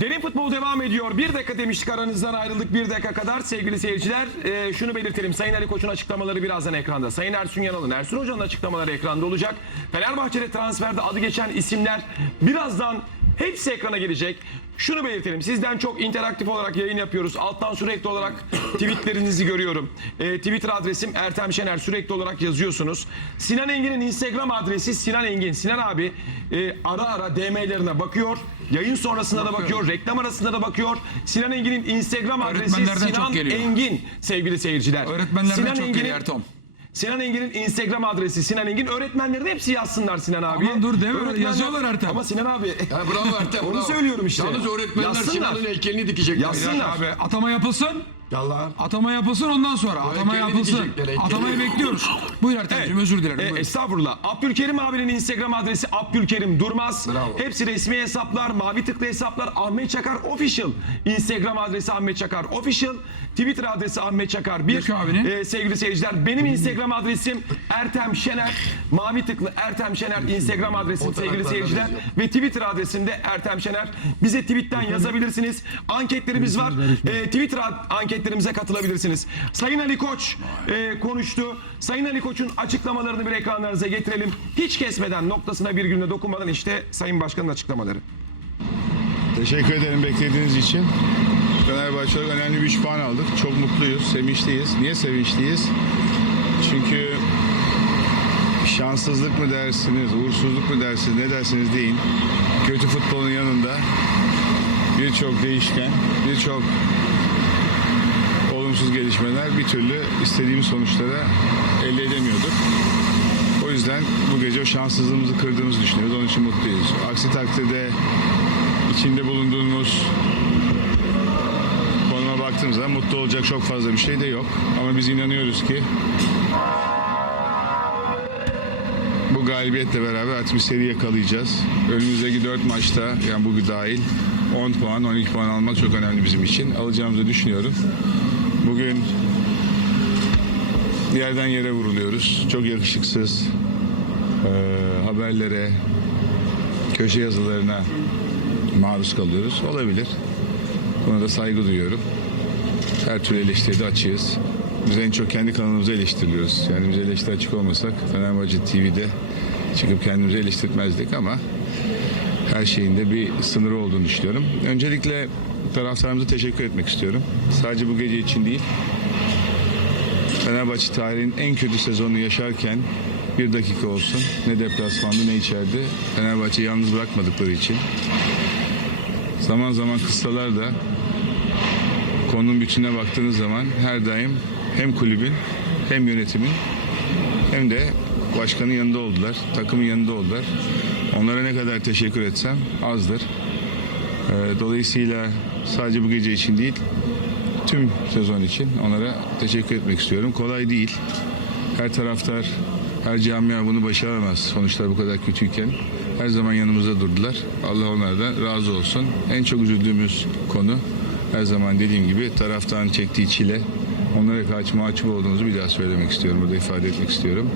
Derin futbol devam ediyor. Bir dakika demiştik aranızdan ayrıldık bir dakika kadar. Sevgili seyirciler e, şunu belirtelim. Sayın Ali Koç'un açıklamaları birazdan ekranda. Sayın Ersun Yanal'ın, Ersun Hoca'nın açıklamaları ekranda olacak. Fenerbahçe'de transferde adı geçen isimler birazdan hepsi ekrana gelecek. Şunu belirtelim. Sizden çok interaktif olarak yayın yapıyoruz. Alttan sürekli olarak tweetlerinizi görüyorum. E, Twitter adresim Ertem Şener. Sürekli olarak yazıyorsunuz. Sinan Engin'in Instagram adresi Sinan Engin. Sinan abi e, ara ara DM'lerine bakıyor. Yayın sonrasında da bakıyor. Reklam arasında da bakıyor. Sinan Engin'in Instagram adresi Öğretmenlerden Sinan geliyor. Engin sevgili seyirciler. Öğretmenlerden Sinan çok Engin'in- geliyor Ertom. Sinan Engin'in Instagram adresi Sinan Engin. Öğretmenlerin hepsi yazsınlar Sinan abi. Aman dur deme, Öğretmenler- yazıyorlar Ertem. Ama Sinan abi Ha, bravo Ertem Onu bravo. söylüyorum işte. Yalnız öğretmenler Yazsınlar. Sinan'ın heykelini dikecekler. Yazsınlar. Abi atama yapılsın. Yallah. Atama yapılsın ondan sonra. Atama heykelini yapılsın. Atamayı bekliyoruz. Buyur Ertem'ciğim özür dilerim. E, Buyur. estağfurullah. Abdülkerim abinin Instagram adresi Abdülkerim Durmaz. Bravo. Hepsi resmi hesaplar, mavi tıklı hesaplar. Ahmet Çakar Official. Instagram adresi Ahmet Çakar Official. Twitter adresi Ahmet Çakar 1. Gökhan abinin? E, sevgili seyirciler benim Instagram adresim Ertem Şener. Mavi tıklı Ertem Şener Instagram adresim sevgili seyirciler. Ve Twitter adresim de Ertem Şener. Bize tweetten yazabilirsiniz. Anketlerimiz var. E, Twitter ad- anketlerimize katılabilirsiniz. Sayın Ali Koç e, konuştu. Sayın Ali Koç'un açıklamalarını bir ekranlarınıza getirelim. Hiç kesmeden, noktasına virgülüne dokunmadan işte Sayın Başkan'ın açıklamaları. Teşekkür ederim beklediğiniz için. Fenerbahçe olarak önemli bir 3 puan aldık. Çok mutluyuz, sevinçliyiz. Niye sevinçliyiz? Çünkü şanssızlık mı dersiniz, uğursuzluk mu dersiniz, ne dersiniz deyin. Kötü futbolun yanında birçok değişken, birçok olumsuz gelişmeler bir türlü istediğimiz sonuçlara elde edemiyorduk. O yüzden bu gece o şanssızlığımızı kırdığımızı düşünüyoruz. Onun için mutluyuz. Aksi takdirde içinde bulunduğumuz konuma baktığımız zaman mutlu olacak çok fazla bir şey de yok. Ama biz inanıyoruz ki bu galibiyetle beraber artık bir seri yakalayacağız. Önümüzdeki 4 maçta yani bugün dahil 10 puan, 12 puan almak çok önemli bizim için. Alacağımızı düşünüyorum. Bugün yerden yere vuruluyoruz. Çok yakışıksız eee, haberlere, köşe yazılarına maruz kalıyoruz. Olabilir. Buna da saygı duyuyorum. Her türlü eleştiride açığız. Biz en çok kendi kanalımızı eleştiriyoruz. Yani biz eleştiri açık olmasak Fenerbahçe TV'de çıkıp kendimizi eleştirtmezdik ama her şeyin de bir sınırı olduğunu düşünüyorum. Öncelikle taraftarımıza teşekkür etmek istiyorum. Sadece bu gece için değil, Fenerbahçe tarihinin en kötü sezonunu yaşarken bir dakika olsun ne deplasmanda ne içeride Fenerbahçe'yi yalnız bırakmadıkları için zaman zaman kıssalar da konunun bütününe baktığınız zaman her daim hem kulübün hem yönetimin hem de başkanın yanında oldular, takımın yanında oldular. Onlara ne kadar teşekkür etsem azdır. Ee, Dolayısıyla sadece bu gece için değil, tüm sezon için onlara teşekkür etmek istiyorum. Kolay değil. Her taraftar, her camia bunu başaramaz. Sonuçlar bu kadar kötüyken her zaman yanımızda durdular. Allah onlardan razı olsun. En çok üzüldüğümüz konu her zaman dediğim gibi taraftarın çektiği çile. Onlara karşı mahcup olduğumuzu bir daha söylemek istiyorum. Burada ifade etmek istiyorum.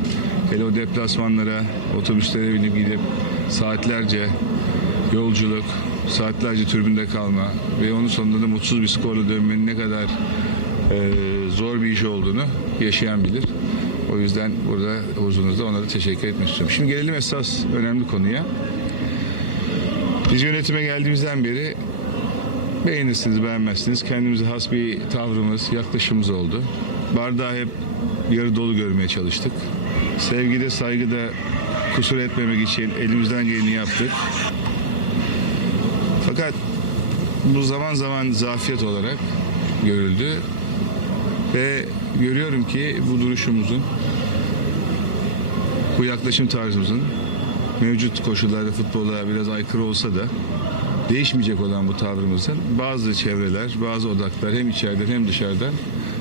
Hele o deplasmanlara, otobüslere binip gidip saatlerce yolculuk, saatlerce türbünde kalma ve onun sonunda da mutsuz bir skorla dönmenin ne kadar e, zor bir iş olduğunu yaşayan bilir. O yüzden burada huzurunuzda ona da teşekkür etmek istiyorum. Şimdi gelelim esas önemli konuya. Biz yönetime geldiğimizden beri beğenirsiniz, beğenmezsiniz. Kendimize has bir tavrımız, yaklaşımımız oldu. Bardağı hep yarı dolu görmeye çalıştık. Sevgide, saygıda kusur etmemek için elimizden geleni yaptık. Fakat bu zaman zaman zafiyet olarak görüldü ve görüyorum ki bu duruşumuzun, bu yaklaşım tarzımızın mevcut koşullarda futbola biraz aykırı olsa da değişmeyecek olan bu tavrımızın bazı çevreler, bazı odaklar hem içeriden hem dışarıdan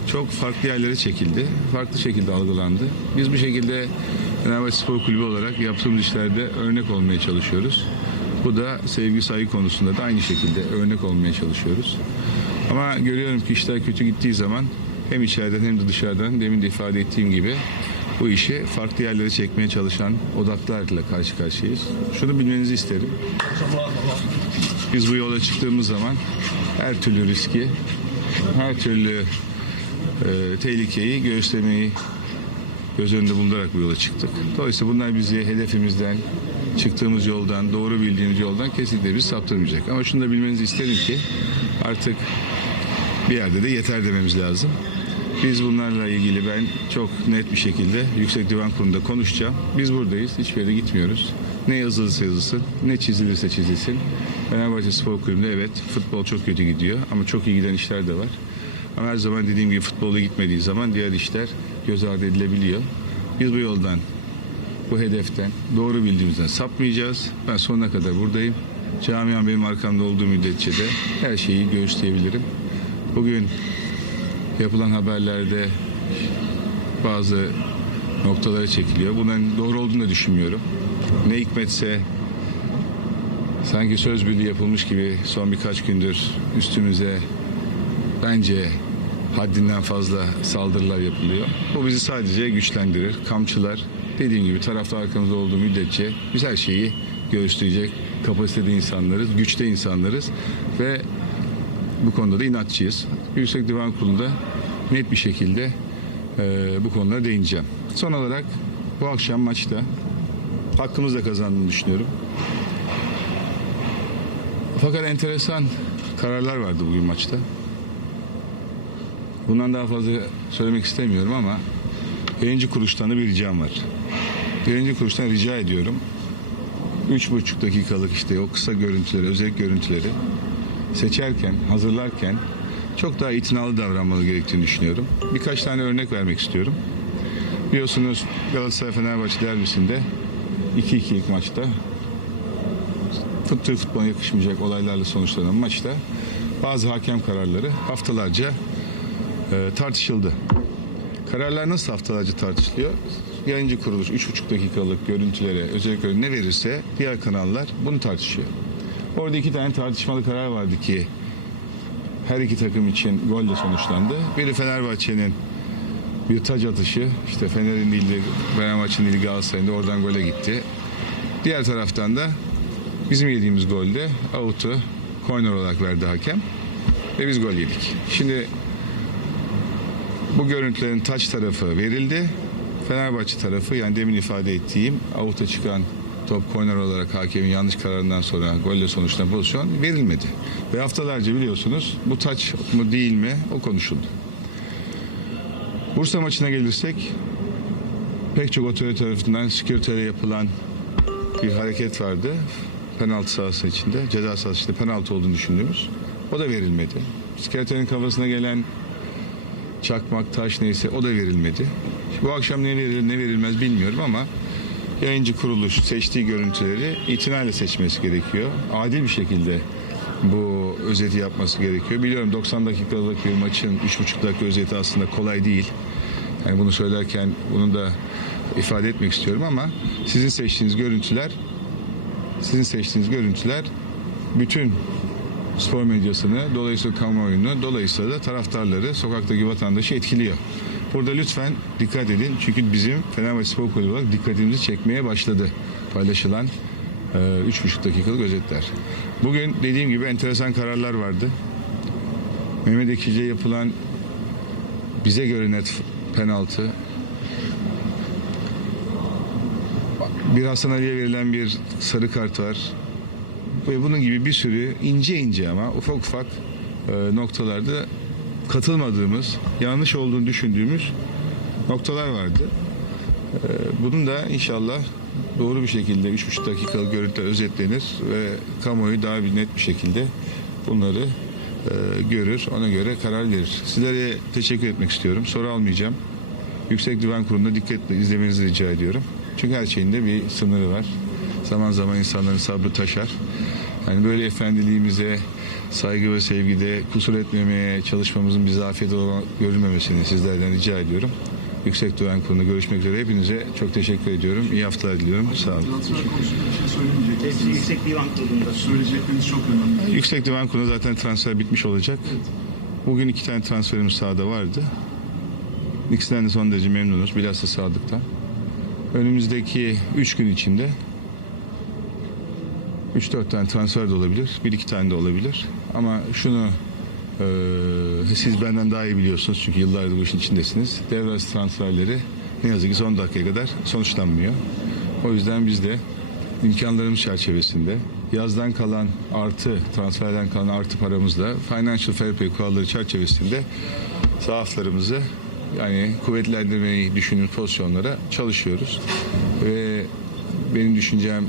çok farklı yerlere çekildi. Farklı şekilde algılandı. Biz bu şekilde Fenerbahçe Spor Kulübü olarak yaptığımız işlerde örnek olmaya çalışıyoruz. Bu da sevgi saygı konusunda da aynı şekilde örnek olmaya çalışıyoruz. Ama görüyorum ki işler kötü gittiği zaman hem içeriden hem de dışarıdan demin de ifade ettiğim gibi bu işi farklı yerlere çekmeye çalışan odaklarla karşı karşıyayız. Şunu bilmenizi isterim. Biz bu yola çıktığımız zaman her türlü riski, her türlü e, tehlikeyi göğüslemeyi göz önünde bulundurarak bu yola çıktık. Dolayısıyla bunlar bizi hedefimizden, çıktığımız yoldan, doğru bildiğimiz yoldan kesinlikle biz saptırmayacak. Ama şunu da bilmenizi isterim ki artık bir yerde de yeter dememiz lazım. Biz bunlarla ilgili ben çok net bir şekilde Yüksek Divan Kurulu'nda konuşacağım. Biz buradayız, hiçbir yere gitmiyoruz. Ne yazılırsa yazılsın, ne çizilirse çizilsin. Fenerbahçe Spor Kulübü'nde evet futbol çok kötü gidiyor ama çok iyi giden işler de var. Ama her zaman dediğim gibi futbolda gitmediği zaman diğer işler göz ardı edilebiliyor. Biz bu yoldan, bu hedeften, doğru bildiğimizden sapmayacağız. Ben sonuna kadar buradayım. Camiam benim arkamda olduğu müddetçe de her şeyi göğüsleyebilirim. Bugün yapılan haberlerde bazı noktalara çekiliyor. Bunların doğru olduğunu da düşünmüyorum. Ne hikmetse sanki söz birliği yapılmış gibi son birkaç gündür üstümüze bence haddinden fazla saldırılar yapılıyor. Bu bizi sadece güçlendirir. Kamçılar dediğim gibi tarafta arkamızda olduğu müddetçe biz her şeyi göğüsleyecek kapasitede insanlarız, güçte insanlarız ve bu konuda da inatçıyız. Yüksek Divan Kurulu'nda net bir şekilde e, bu konulara değineceğim. Son olarak bu akşam maçta hakkımızla kazandığını düşünüyorum. Fakat enteresan kararlar vardı bugün maçta. Bundan daha fazla söylemek istemiyorum ama yayıncı kuruluştan da bir ricam var. Yayıncı kuruluştan rica ediyorum. Üç buçuk dakikalık işte o kısa görüntüleri, özel görüntüleri seçerken, hazırlarken çok daha itinalı davranmalı gerektiğini düşünüyorum. Birkaç tane örnek vermek istiyorum. Biliyorsunuz Galatasaray Fenerbahçe derbisinde 2-2'lik maçta Türk futboluna yakışmayacak olaylarla sonuçlanan maçta bazı hakem kararları haftalarca e, tartışıldı. Kararlar nasıl haftalarca tartışılıyor? Yayıncı kuruluş 3,5 dakikalık görüntülere özellikle ne verirse diğer kanallar bunu tartışıyor. Orada iki tane tartışmalı karar vardı ki her iki takım için golle sonuçlandı. Biri Fenerbahçe'nin bir taç atışı, işte Fener'in değil de Fenerbahçe'nin değil Galatasaray'ın da oradan gole gitti. Diğer taraftan da bizim yediğimiz golde out'u corner olarak verdi hakem ve biz gol yedik. Şimdi bu görüntülerin taç tarafı verildi. Fenerbahçe tarafı yani demin ifade ettiğim out'a çıkan top corner olarak hakemin yanlış kararından sonra golle sonuçlanan pozisyon verilmedi. Ve haftalarca biliyorsunuz bu taç mı değil mi o konuşuldu. Bursa maçına gelirsek pek çok otorite tarafından sekretere yapılan bir hareket vardı. Penaltı sahası içinde, ceza sahası içinde penaltı olduğunu düşündüğümüz. O da verilmedi. Sekreterin kafasına gelen çakmak, taş neyse o da verilmedi. Bu akşam ne verilir ne verilmez bilmiyorum ama yayıncı kuruluş seçtiği görüntüleri itinayla seçmesi gerekiyor. Adil bir şekilde bu özeti yapması gerekiyor. Biliyorum 90 dakikalık bir maçın 3,5 dakika özeti aslında kolay değil. Yani bunu söylerken bunu da ifade etmek istiyorum ama sizin seçtiğiniz görüntüler sizin seçtiğiniz görüntüler bütün spor medyasını, dolayısıyla kamuoyunu, dolayısıyla da taraftarları, sokaktaki vatandaşı etkiliyor. Burada lütfen dikkat edin. Çünkü bizim Fenerbahçe Spor Kulübü olarak dikkatimizi çekmeye başladı paylaşılan e, üç buçuk dakikalık özetler. Bugün dediğim gibi enteresan kararlar vardı. Mehmet Ekici'ye yapılan bize göre net penaltı. Bir Hasan Ali'ye verilen bir sarı kart var ve bunun gibi bir sürü ince ince ama ufak ufak e, noktalarda katılmadığımız, yanlış olduğunu düşündüğümüz noktalar vardı. E, bunun da inşallah doğru bir şekilde 3,5 dakikalık görüntüler özetlenir ve kamuoyu daha bir net bir şekilde bunları e, görür, ona göre karar verir. Sizlere teşekkür etmek istiyorum. Soru almayacağım. Yüksek Divan Kurulu'nda dikkatle izlemenizi rica ediyorum. Çünkü her şeyin de bir sınırı var. Zaman zaman insanların sabrı taşar. Yani böyle efendiliğimize saygı ve sevgide kusur etmemeye çalışmamızın bir zafiyet olarak görülmemesini sizlerden rica ediyorum. Yüksek Divan Kurulu'nda görüşmek üzere. Hepinize çok teşekkür ediyorum. İyi haftalar diliyorum. Sağ olun. Şey. Hepsi Yüksek Divan Kurulu'nda. Söyleyecekleriniz çok önemli. Yüksek Divan Kurulu'nda zaten transfer bitmiş olacak. Bugün iki tane transferimiz sahada vardı. İkisinden de son derece memnunuz. Bilhassa Sadık'tan. Önümüzdeki üç gün içinde 3-4 tane transfer de olabilir. 1-2 tane de olabilir. Ama şunu e, siz benden daha iyi biliyorsunuz çünkü yıllardır bu işin içindesiniz. Devre transferleri ne yazık ki son dakikaya kadar sonuçlanmıyor. O yüzden biz de imkanlarımız çerçevesinde yazdan kalan artı transferden kalan artı paramızla financial fair play kuralları çerçevesinde zaaflarımızı yani kuvvetlendirmeyi düşünün pozisyonlara çalışıyoruz. Ve benim düşüncem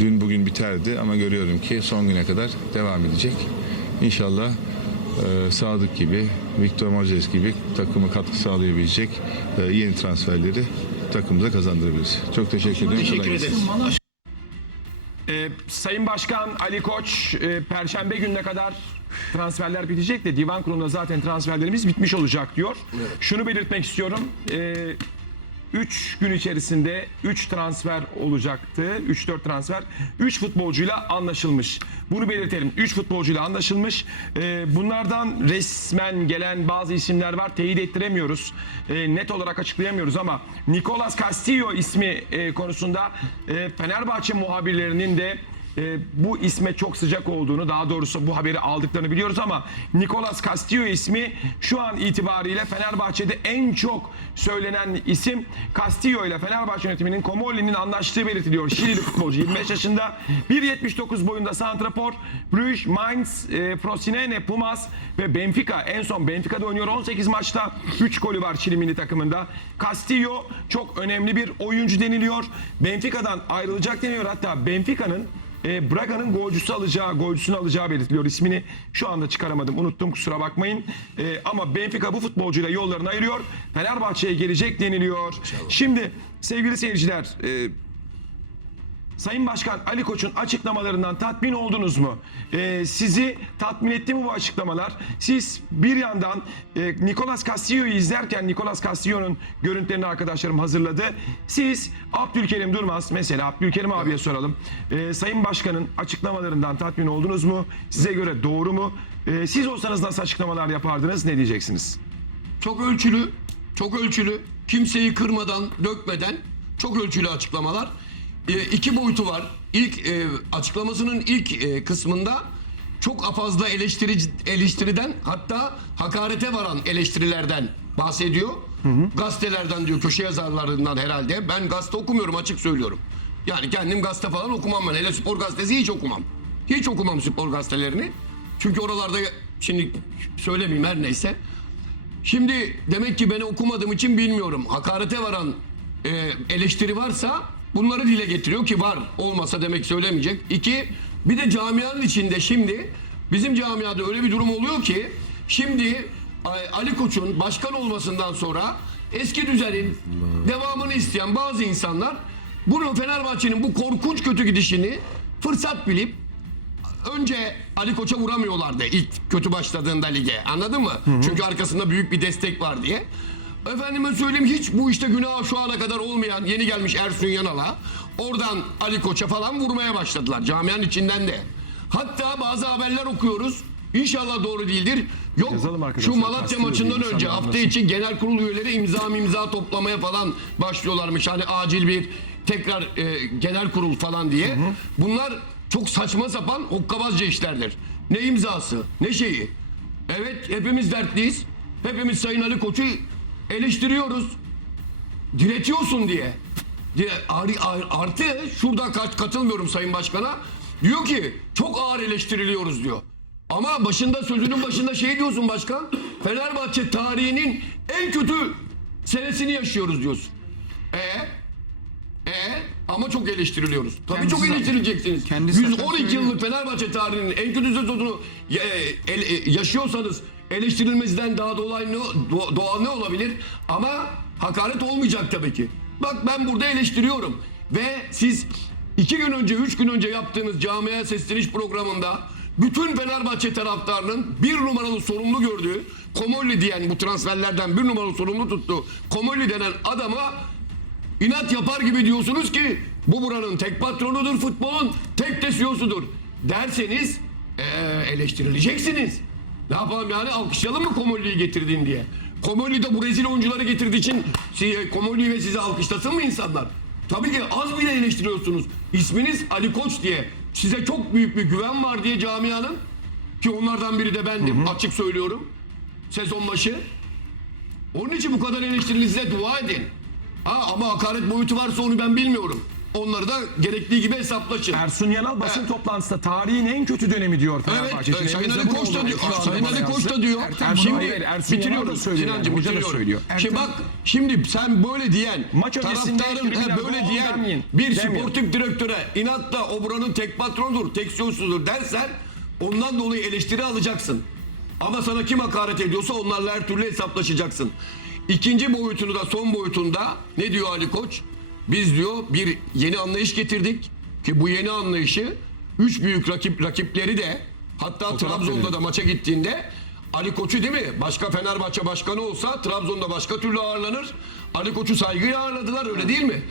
dün bugün biterdi ama görüyorum ki son güne kadar devam edecek. İnşallah e, Sadık gibi, Victor Moses gibi takıma katkı sağlayabilecek e, yeni transferleri takımıza kazandırabiliriz. Çok teşekkür ederim. Teşekkür ederiz. Ee, Sayın Başkan Ali Koç e, Perşembe gününe kadar transferler bitecek de divan kurulunda zaten transferlerimiz bitmiş olacak diyor. Şunu belirtmek istiyorum. 3 gün içerisinde 3 transfer olacaktı. 3-4 transfer. 3 futbolcuyla anlaşılmış. Bunu belirtelim. 3 futbolcuyla anlaşılmış. Ee, bunlardan resmen gelen bazı isimler var. Teyit ettiremiyoruz. Ee, net olarak açıklayamıyoruz ama Nicolas Castillo ismi e, konusunda e, Fenerbahçe muhabirlerinin de e, bu isme çok sıcak olduğunu daha doğrusu bu haberi aldıklarını biliyoruz ama Nicolas Castillo ismi şu an itibariyle Fenerbahçe'de en çok söylenen isim Castillo ile Fenerbahçe yönetiminin Komolli'nin anlaştığı belirtiliyor. Şilili futbolcu 25 yaşında 1.79 boyunda santrafor Bruges, Mainz, e, Frosinone, Pumas ve Benfica en son Benfica'da oynuyor 18 maçta 3 golü var Şili milli takımında. Castillo çok önemli bir oyuncu deniliyor. Benfica'dan ayrılacak deniyor. Hatta Benfica'nın e, Braga'nın golcüsü alacağı, golcüsünü alacağı belirtiliyor. İsmini şu anda çıkaramadım. Unuttum kusura bakmayın. E, ama Benfica bu futbolcuyla yollarını ayırıyor. Fenerbahçe'ye gelecek deniliyor. Şimdi sevgili seyirciler, e, Sayın Başkan Ali Koç'un açıklamalarından tatmin oldunuz mu? Ee, sizi tatmin etti mi bu açıklamalar? Siz bir yandan e, Nicolas Castillo'yu izlerken Nicolas Castillo'nun görüntülerini arkadaşlarım hazırladı. Siz Abdülkerim Durmaz mesela Abdülkerim abiye soralım. Ee, Sayın Başkan'ın açıklamalarından tatmin oldunuz mu? Size göre doğru mu? Ee, siz olsanız nasıl açıklamalar yapardınız? Ne diyeceksiniz? Çok ölçülü, çok ölçülü. Kimseyi kırmadan, dökmeden çok ölçülü açıklamalar. E, iki boyutu var. İlk e, açıklamasının ilk e, kısmında çok fazla eleştiri, eleştiriden hatta hakarete varan eleştirilerden bahsediyor. Gazetelerden diyor, köşe yazarlarından herhalde. Ben gazete okumuyorum açık söylüyorum. Yani kendim gazete falan okumam ben. Hele spor gazetesi hiç okumam. Hiç okumam spor gazetelerini. Çünkü oralarda şimdi söylemeyeyim her neyse. Şimdi demek ki beni okumadığım için bilmiyorum. Hakarete varan e, eleştiri varsa bunları dile getiriyor ki var. Olmasa demek söylemeyecek. İki, bir de camianın içinde şimdi bizim camiada öyle bir durum oluyor ki şimdi Ay- Ali Koç'un başkan olmasından sonra eski düzenin devamını isteyen bazı insanlar bunu Fenerbahçe'nin bu korkunç kötü gidişini fırsat bilip önce Ali Koç'a vuramıyorlardı ilk kötü başladığında lige. Anladın mı? Çünkü arkasında büyük bir destek var diye. Efendime söyleyeyim hiç bu işte günah şu ana kadar olmayan yeni gelmiş Ersun Yanal'a oradan Ali Koç'a falan vurmaya başladılar camianın içinden de. Hatta bazı haberler okuyoruz. İnşallah doğru değildir. Yok şu Malatya maçından önce hafta anlasın. içi genel kurul üyeleri imza imza toplamaya falan başlıyorlarmış. Hani acil bir tekrar e, genel kurul falan diye. Bunlar çok saçma sapan hokkabazca işlerdir. Ne imzası ne şeyi. Evet hepimiz dertliyiz. Hepimiz Sayın Ali Koç'u eleştiriyoruz. Diretiyorsun diye. Artı şurada kaç katılmıyorum Sayın Başkan'a. Diyor ki çok ağır eleştiriliyoruz diyor. Ama başında sözünün başında şey diyorsun başkan. Fenerbahçe tarihinin en kötü senesini yaşıyoruz diyorsun. E e ama çok eleştiriliyoruz. Tabii Kendisi çok eleştirileceksiniz. kendisi zaten 112 söylüyor. yıllık Fenerbahçe tarihinin en kötü sezonunu e, e, yaşıyorsanız eleştirilmesinden daha dolay ne, do- doğal ne olabilir? Ama hakaret olmayacak tabii ki. Bak ben burada eleştiriyorum. Ve siz iki gün önce, üç gün önce yaptığınız camiaya sesleniş programında bütün Fenerbahçe taraftarının bir numaralı sorumlu gördüğü Komolli diyen bu transferlerden bir numaralı sorumlu tuttu. Komolli denen adama İnat yapar gibi diyorsunuz ki bu buranın tek patronudur futbolun tek de CEO'sudur derseniz eee, eleştirileceksiniz. Ne yapalım yani alkışlayalım mı Komolli'yi getirdin diye. Komolli de bu rezil oyuncuları getirdiği için si- Komolli ve sizi alkışlasın mı insanlar? Tabii ki az bile eleştiriyorsunuz. İsminiz Ali Koç diye. size çok büyük bir güven var diye camianın ki onlardan biri de bendim açık söylüyorum. Sezon başı. Onun için bu kadar eleştirilinize dua edin. Ha, ama hakaret boyutu varsa onu ben bilmiyorum. Onları da gerektiği gibi hesaplaşın. Ersun Yanal basın Evet. toplantısında tarihin en kötü dönemi diyor Evet, Fenerbahçe için. e, Sayın Ali Koç da diyor. Sayın Ali Koç da diyor. Ertem, Şimdi hayır, Ersun bitiriyorum. da bitiriyorum. Şimdi bak şimdi sen böyle diyen Maç taraftarın he, böyle diyen demeyin, bir demeyin. sportif direktöre inatla o buranın tek patronudur, tek CEO'sudur dersen ondan dolayı eleştiri alacaksın. Ama sana kim hakaret ediyorsa onlarla her türlü hesaplaşacaksın. İkinci boyutunu da son boyutunda ne diyor Ali Koç? Biz diyor bir yeni anlayış getirdik ki bu yeni anlayışı üç büyük rakip rakipleri de hatta Trabzon'da da maça gittiğinde Ali Koç'u değil mi? Başka Fenerbahçe başkanı olsa Trabzon'da başka türlü ağırlanır. Ali Koç'u saygıyla ağırladılar öyle değil mi?